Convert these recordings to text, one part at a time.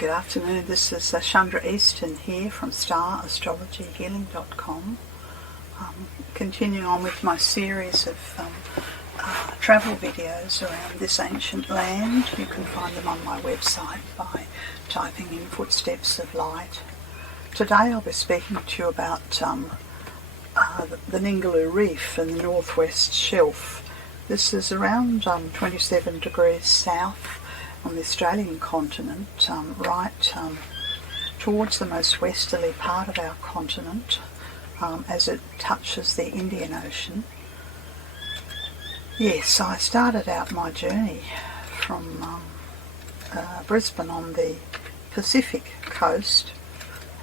Good afternoon. This is Chandra Easton here from StarAstrologyHealing.com. Continuing on with my series of travel videos around this ancient land. You can find them on my website by typing in Footsteps of Light. Today I'll be speaking to you about the Ningaloo Reef and the Northwest Shelf. This is around 27 degrees south on the Australian continent, right towards the most westerly part of our continent as it touches the Indian Ocean. Yes, I started out my journey from Brisbane on the Pacific coast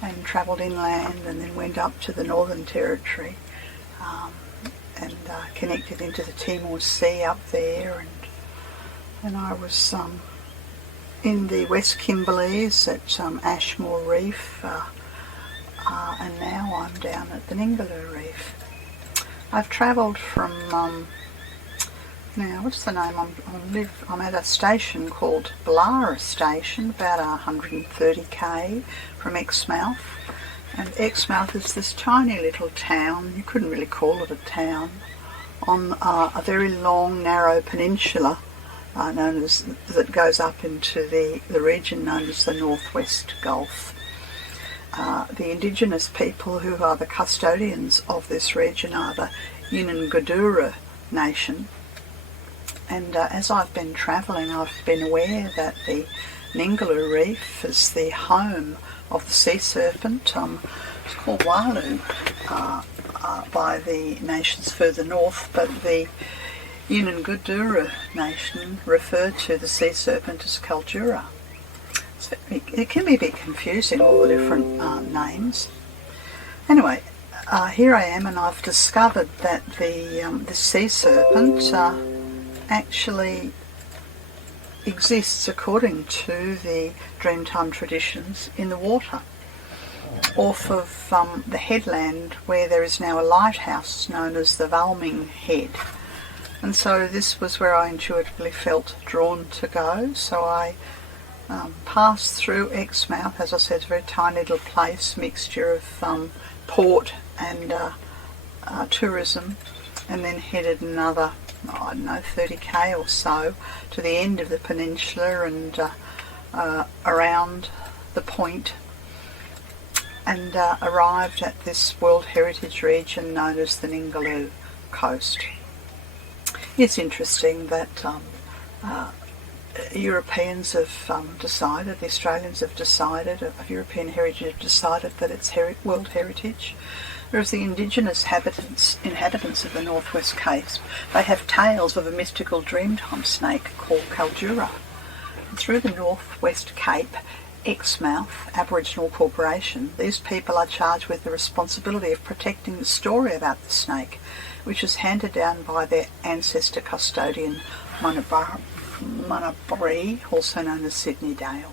and travelled inland and then went up to the Northern Territory and connected into the Timor Sea up there, and I was in the West Kimberleys at Ashmore Reef, and now I'm down at the Ningaloo Reef. I've travelled from, now what's the name, I'm at a station called Blara Station, about 130k from Exmouth, and Exmouth is this tiny little town, you couldn't really call it a town, on a very long narrow peninsula known as, that goes up into the region known as the Northwest Gulf. The indigenous people who are the custodians of this region are the Yinangadura Nation, and as I've been travelling I've been aware that the Ningaloo Reef is the home of the sea serpent. It's called Walu by the nations further north, but the Yinangadura Nation referred to the sea serpent as Kaldura. It can be a bit confusing, all the different names. Anyway, here I am, and I've discovered that the sea serpent actually exists, according to the Dreamtime traditions, in the water off of the headland where there is now a lighthouse known as the Valming Head. And so this was where I intuitively felt drawn to go. So I passed through Exmouth. As I said, it's a very tiny little place, mixture of port and tourism, and then headed another, I don't know, 30k or so to the end of the peninsula and around the point, and arrived at this World Heritage region known as the Ningaloo Coast. It's interesting that Europeans have decided, the Australians have decided, of European heritage have decided that it's World Heritage, whereas the indigenous inhabitants of the Northwest Cape, they have tales of a mystical dreamtime snake called Kaldura. And through the Northwest Cape, Exmouth Aboriginal Corporation, these people are charged with the responsibility of protecting the story about the snake, which is handed down by their ancestor custodian Munabree, also known as Sydney Dale.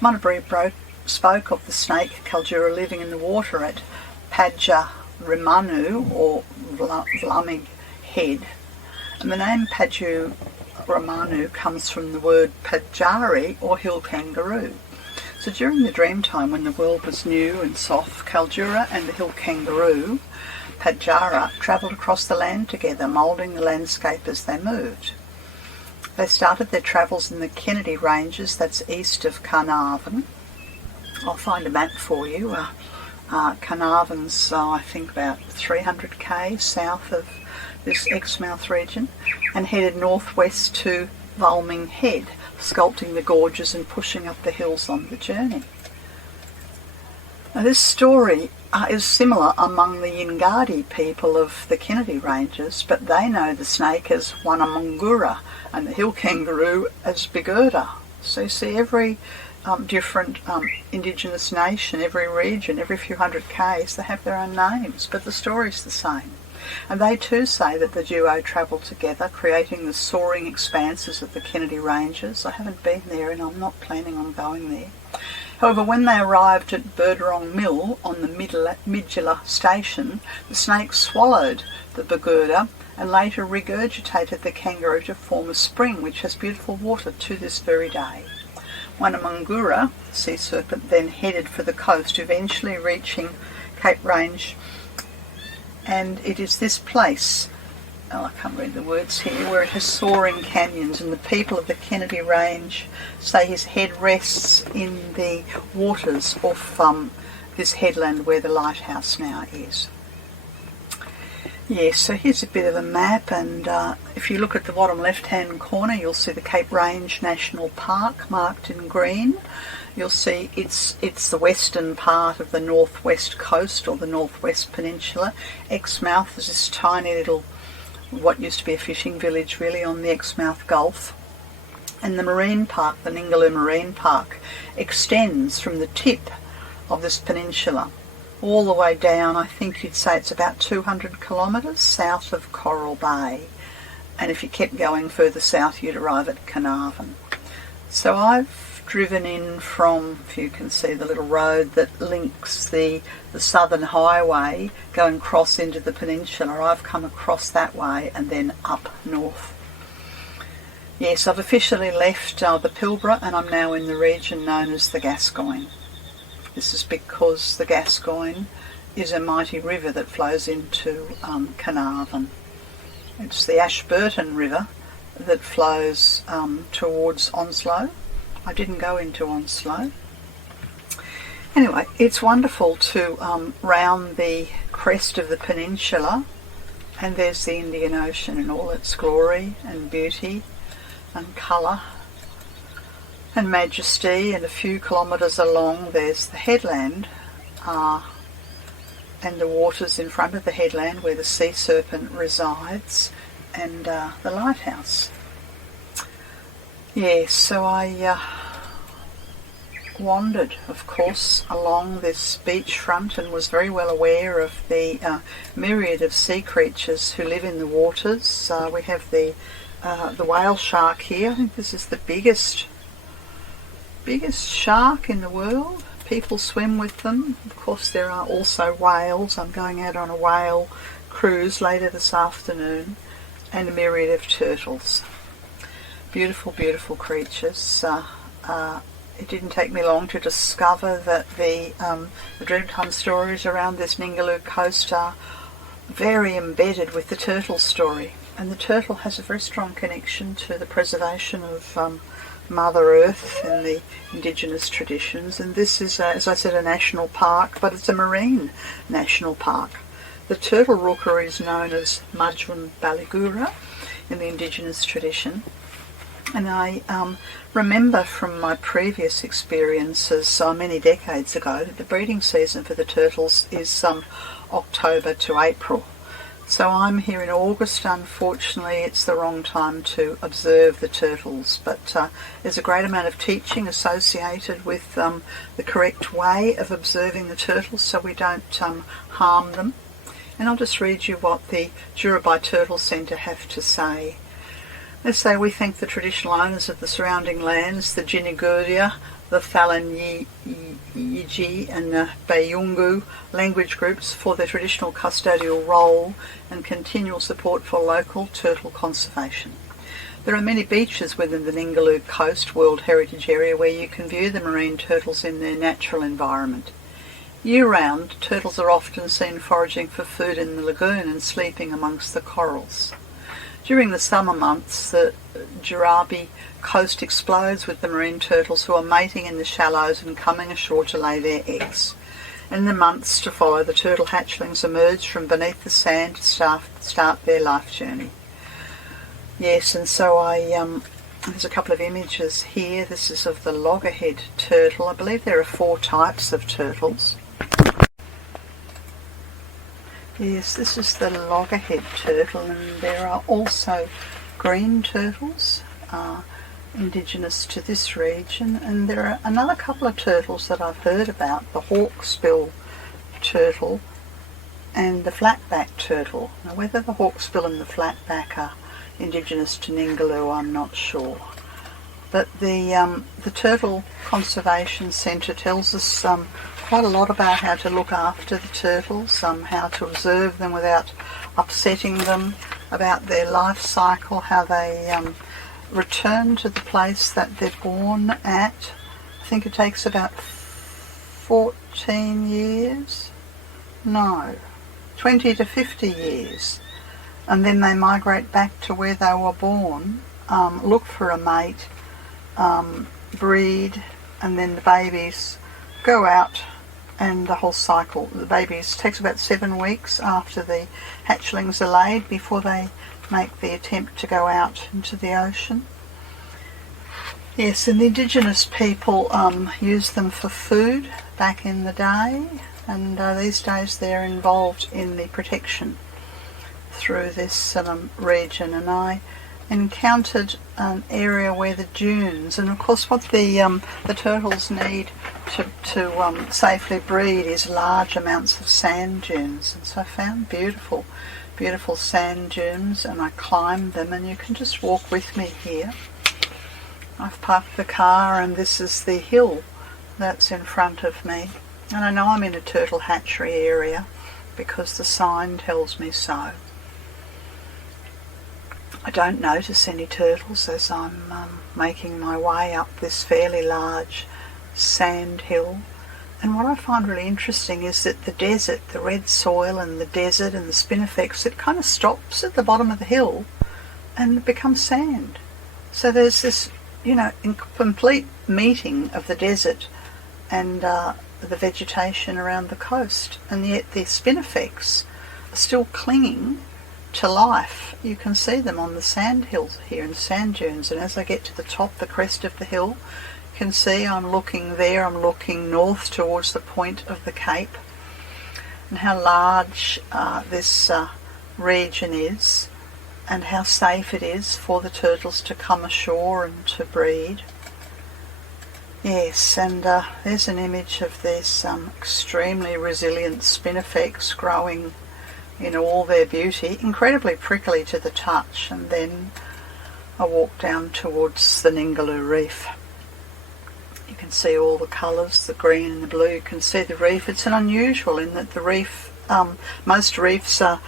Munabree spoke of the snake Kaldura living in the water at Padjarimanu, or Valming Head, and the name Padjarimanu comes from the word Padjari, or hill kangaroo. So during the dream time, when the world was new and soft, Kaldura and the hill kangaroo, Padjara, travelled across the land together, moulding the landscape as they moved. They started their travels in the Kennedy Ranges, that's east of Carnarvon. I'll find a map for you. Carnarvon's, I think, about 300k south of this Exmouth region, and headed northwest to Valming Head, sculpting the gorges and pushing up the hills on the journey. Now, this story is similar among the Yingadi people of the Kennedy Ranges, but they know the snake as Wanamungura and the hill kangaroo as Bigurda. So you see, every different indigenous nation, every region, every few hundred k's, they have their own names, but the story's the same. And they too say that the duo travelled together, creating the soaring expanses of the Kennedy Ranges. I haven't been there, and I'm not planning on going there. However, when they arrived at Birdrong Mill on the Midgilla station, the snake swallowed the Bigurda and later regurgitated the kangaroo to form a spring which has beautiful water to this very day. Wannamungura, the sea serpent, then headed for the coast, eventually reaching Cape Range. And it is this place, I can't read the words here, where it has soaring canyons, and the people of the Kennedy Range say his head rests in the waters off this headland where the lighthouse now is. Yes, so here's a bit of a map, and if you look at the bottom left-hand corner, you'll see the Cape Range National Park marked in green. You'll see it's the western part of the northwest coast, or the northwest peninsula. Exmouth is this tiny little, what used to be a fishing village really, on the Exmouth Gulf. And the marine park, the Ningaloo Marine Park, extends from the tip of this peninsula all the way down. I think you'd say it's about 200 kilometres south of Coral Bay, and if you kept going further south you'd arrive at Carnarvon. So I've driven in from, if you can see the little road that links the southern highway going across into the peninsula, I've come across that way and then up north. Yes, I've officially left the Pilbara and I'm now in the region known as the Gascoyne. This is because the Gascoyne is a mighty river that flows into Carnarvon. It's the Ashburton River that flows towards Onslow. I didn't go into Onslow. Anyway, it's wonderful to round the crest of the peninsula, and there's the Indian Ocean in all its glory and beauty and colour and majesty, and a few kilometres along there's the headland and the waters in front of the headland where the sea serpent resides, and the lighthouse. Yes, so I wandered, of course, along this beachfront and was very well aware of the myriad of sea creatures who live in the waters. We have the whale shark here. I think this is the biggest shark in the world. People swim with them. Of course, there are also whales. I'm going out on a whale cruise later this afternoon, and a myriad of turtles. Beautiful, beautiful creatures. It didn't take me long to discover that the Dreamtime stories around this Ningaloo coast are very embedded with the turtle story, and the turtle has a very strong connection to the preservation of Mother Earth and the indigenous traditions. And this is, as I said, a national park, but it's a marine national park. The turtle rookery is known as Mudgeon Balligura in the indigenous tradition. And I remember from my previous experiences so many decades ago that the breeding season for the turtles is October to April. So I'm here in August. Unfortunately, it's the wrong time to observe the turtles, but there's a great amount of teaching associated with the correct way of observing the turtles so we don't harm them. And I'll just read you what the Jurabai Turtle Centre have to say. They say, we thank the traditional owners of the surrounding lands, the Jinigurdia, the Thalan Yiji and the Bayungu language groups for their traditional custodial role and continual support for local turtle conservation. There are many beaches within the Ningaloo Coast World Heritage Area where you can view the marine turtles in their natural environment. Year-round, turtles are often seen foraging for food in the lagoon and sleeping amongst the corals. During the summer months, the Jurabai coast explodes with the marine turtles who are mating in the shallows and coming ashore to lay their eggs. In the months to follow, the turtle hatchlings emerge from beneath the sand to start their life journey. Yes, and so there's a couple of images here. This is of the loggerhead turtle. I believe there are 4 types of turtles. Yes, this is the loggerhead turtle, and there are also green turtles indigenous to this region, and there are another couple of turtles that I've heard about, the hawksbill turtle and the flatback turtle. Now, whether the hawksbill and the flatback are indigenous to Ningaloo, I'm not sure. But the Turtle Conservation Centre tells us quite a lot about how to look after the turtles, how to observe them without upsetting them, about their life cycle, how they return to the place that they're born at, think it takes about 14 years, no, 20 to 50 years, and then they migrate back to where they were born, look for a mate, breed, and then the babies go out, and the whole cycle. The babies takes about 7 weeks after the hatchlings are laid before they make the attempt to go out into the ocean. Yes, and the indigenous people used them for food back in the day, and these days they're involved in the protection through this region. And I encountered an area where the dunes, and of course what the turtles need to safely breed is large amounts of sand dunes, and so I found beautiful sand dunes, and I climbed them, and you can just walk with me here. I've parked the car, and this is the hill that's in front of me, and I know I'm in a turtle hatchery area because the sign tells me so. I don't notice any turtles as I'm making my way up this fairly large sand hill. And what I find really interesting is that the desert, the red soil and the desert and the spinifex, it kind of stops at the bottom of the hill and it becomes sand. So there's this, complete meeting of the desert and the vegetation around the coast, and yet the spinifex are still clinging to life. You can see them on the sand hills here in sand dunes, and as I get to the top, the crest of the hill, you can see I'm looking north towards the point of the Cape, and how large this region is, and how safe it is for the turtles to come ashore and to breed. Yes, and there's an image of this extremely resilient spinifex growing in all their beauty, incredibly prickly to the touch, and then I walk down towards the Ningaloo Reef. You can see all the colours, the green and the blue. You can see the reef. It's an unusual in that the reef, most reefs are,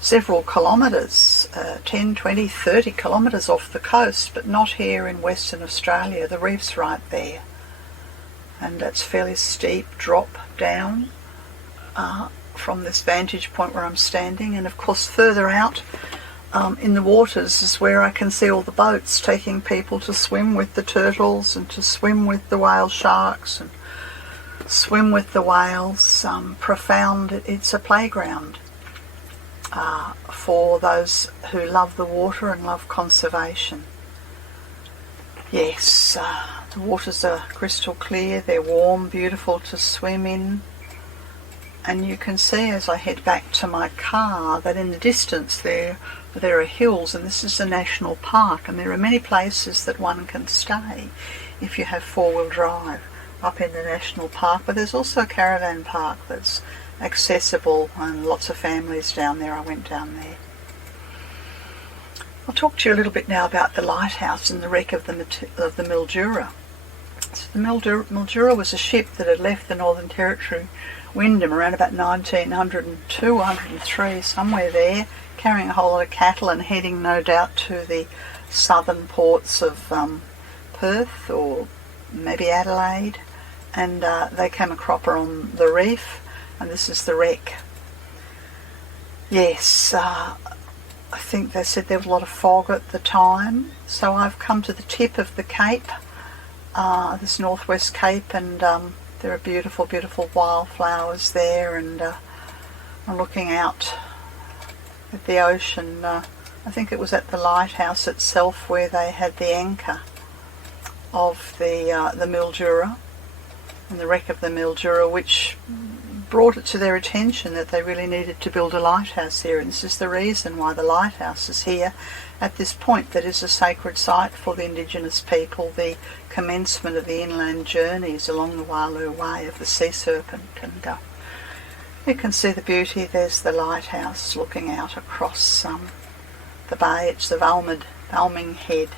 several kilometres, 10, 20, 30 kilometres off the coast, but not here in Western Australia. The reef's right there, and it's fairly steep drop down from this vantage point where I'm standing, and of course further out in the waters is where I can see all the boats taking people to swim with the turtles and to swim with the whale sharks and swim with the whales. Profound. It's a playground for those who love the water and love conservation. Yes, the waters are crystal clear, they're warm, beautiful to swim in. And you can see as I head back to my car that in the distance there are hills, and this is a national park, and there are many places that one can stay if you have four-wheel drive up in the national park. But there's also a caravan park that's accessible, and lots of families down there. I went down there. I'll talk to you a little bit now about the lighthouse and the wreck of the Mildura. So the Mildura was a ship that had left the Northern Territory Wyndham around about 1902, 103, somewhere there, carrying a whole lot of cattle and heading no doubt to the southern ports of Perth or maybe Adelaide, and they came a cropper on the reef, and this is the wreck. Yes, I think they said there was a lot of fog at the time, so I've come to the tip of the Cape, this Northwest Cape, and there are beautiful, beautiful wildflowers there, and I'm looking out at the ocean. I think it was at the lighthouse itself where they had the anchor of the Mildura and the wreck of the Mildura, which brought it to their attention that they really needed to build a lighthouse here, and this is the reason why the lighthouse is here at this point that is a sacred site for the Indigenous people, the commencement of the inland journeys along the Waialua Way of the sea serpent. And you can see the beauty. There's the lighthouse looking out across the bay. It's the Valming Head.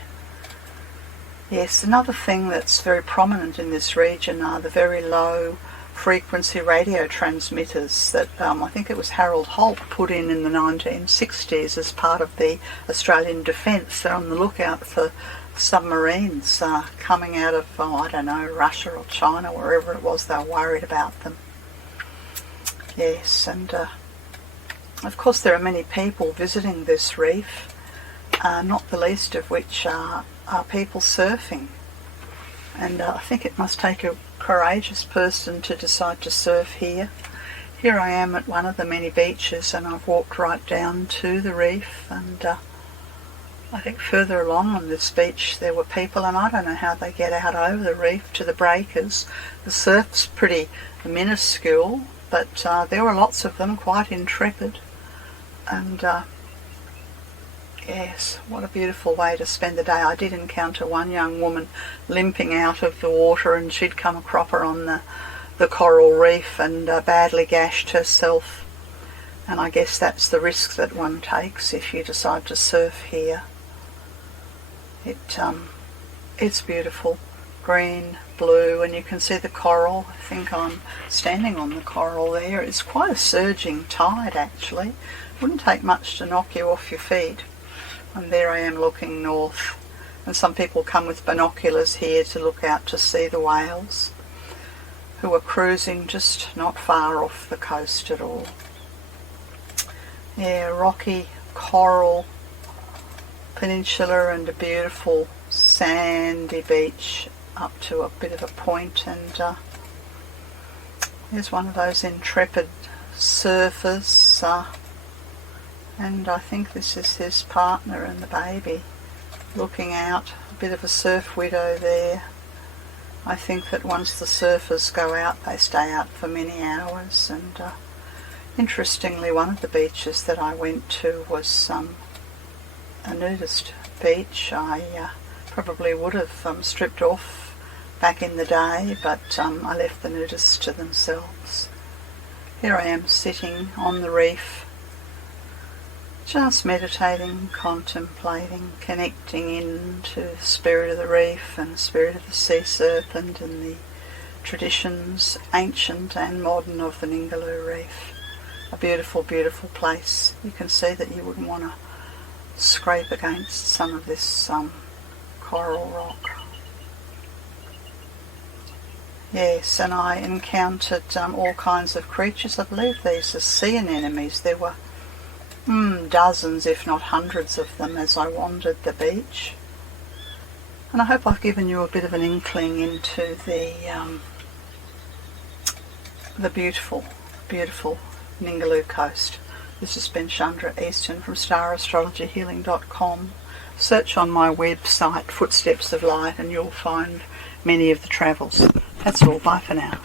Yes, another thing that's very prominent in this region are the very low frequency radio transmitters that I think it was Harold Holt put in the 1960s as part of the Australian Defence. They're on the lookout for submarines coming out of, I don't know, Russia or China, wherever it was they were worried about them. Yes, and of course there are many people visiting this reef, not the least of which are people surfing. And I think it must take a courageous person to decide to surf here. Here I am at one of the many beaches, and I've walked right down to the reef, and I think further along on this beach there were people, and I don't know how they get out over the reef to the breakers. The surf's pretty minuscule, but there were lots of them, quite intrepid. And yes, what a beautiful way to spend the day. I did encounter one young woman limping out of the water, and she'd come a cropper on the coral reef and badly gashed herself. And I guess that's the risk that one takes if you decide to surf here. It's beautiful, green, blue, and you can see the coral. I think I'm standing on the coral there. It's quite a surging tide actually. Wouldn't take much to knock you off your feet. And there I am looking north, and some people come with binoculars here to look out to see the whales, who are cruising just not far off the coast at all. Yeah, rocky coral peninsula and a beautiful sandy beach up to a bit of a point, and there's one of those intrepid surfers, and I think this is his partner and the baby looking out. A bit of a surf widow there. I think that once the surfers go out, they stay out for many hours. And interestingly, one of the beaches that I went to was a nudist beach. I probably would have stripped off back in the day, but I left the nudists to themselves. Here I am sitting on the reef, just meditating, contemplating, connecting into the spirit of the reef and the spirit of the sea serpent and the traditions, ancient and modern, of the Ningaloo Reef. A beautiful, beautiful place. You can see that you wouldn't want to scrape against some of this coral rock. Yes, and I encountered all kinds of creatures. I believe these are sea anemones. There were dozens, if not hundreds of them, as I wandered the beach. And I hope I've given you a bit of an inkling into the beautiful, beautiful Ningaloo coast. This has been Chandra Easton from StarAstrologyHealing.com. Search on my website Footsteps of Light and you'll find many of the travels. That's all. Bye for now.